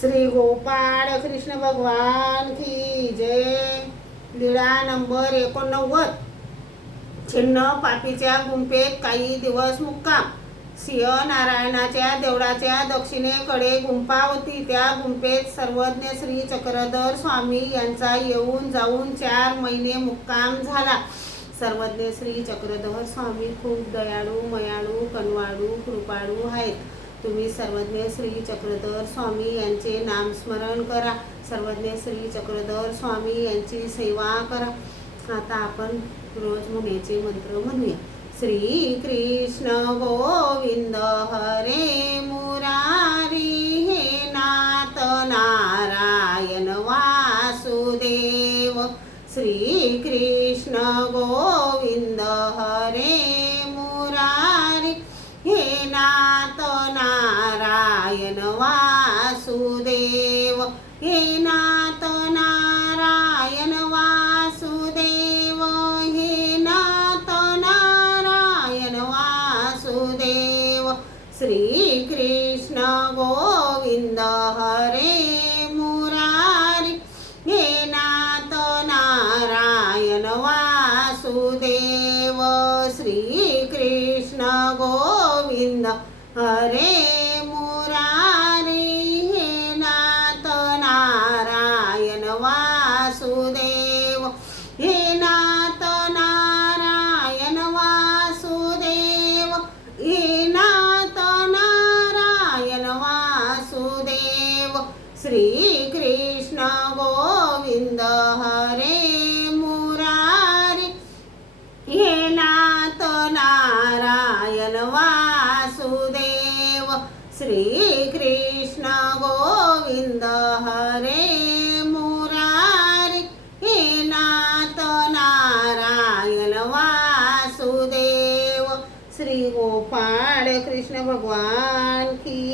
श्री गोपाळ कृष्ण भगवान की जय। लीळा नंबर 89। छिन्न पापीच्या गुंफेत काही दिवस मुक्काम। सिंह नारायणाच्या देवळाच्या दक्षिणेकडे गुंफा होती। त्या गुंफेत सर्वज्ञ श्री चक्रधर स्वामी यांचा येऊन जाऊन 4 महिने मुक्काम झाला। सर्वज्ञ श्री चक्रधर स्वामी खूप दयाळू, मयाळू, कनवाळू, कृपाळू आहेत। तुम्ही सर्वज्ञ श्री चक्रधर स्वामी यांचे नामस्मरण करा। सर्वज्ञ श्री चक्रधर स्वामी यांची सेवा करा। आता आपण रोज मुनेचे मंत्र म्हणूया। श्री कृष्ण गोविंद हरे मुरारी, हे नाथ नारायण वासुदेव। श्री कृष्ण गोविंद हरे मुरारी, हे नाथ नारायण वासुदेव। हे नाथ नारायण वासुदेव, हे नाथ नारायण वासुदेव। श्री कृष्ण गोविंद हरे मुरारी, हे नाथ नारायण वासुदेव। श्री कृष्ण गोविंद हरे मुरारी, हे नाथ नारायण वासुदेव। हे नाथ नारायण वासुदेव, हे नाथ नारायण वासुदेव। श्री कृष्ण गोविंद हरे मुरारी, हे नाथ नारायण वासुदेव। श्री कृष्ण गोविंद हरे मुरारी, हे नाथ नारायण वासुदेव। श्री गोपाळ कृष्ण भगवान की